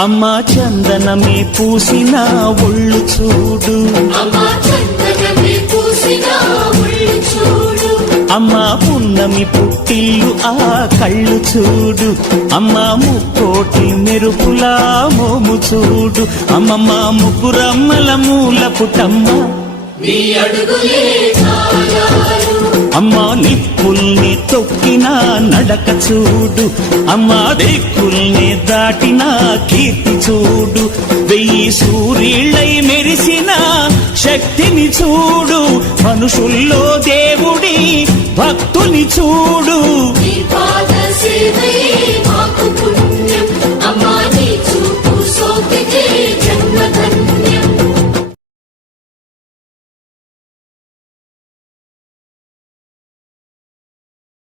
అమ్మా చందనమే పూసిన ఒళ్ళు చూడు, అమ్మా పున్నమి పుట్టిల్లు ఆ కళ్ళు చూడు, అమ్మా ముక్కోటి మెరుపులా మోము చూడు, అమ్మమ్మ ముగ్గురమ్మల మూల పుటమ్మ అమ్మా నిప్పుల్ని తొక్కిన నడక చూడు, అమ్మా దిక్కుల్ని దాటిన కీర్తి చూడు, 1000 సూర్యుళ్ళై మెరిసిన శక్తిని చూడు, మనుషుల్లో దేవుడి భక్తుని చూడు.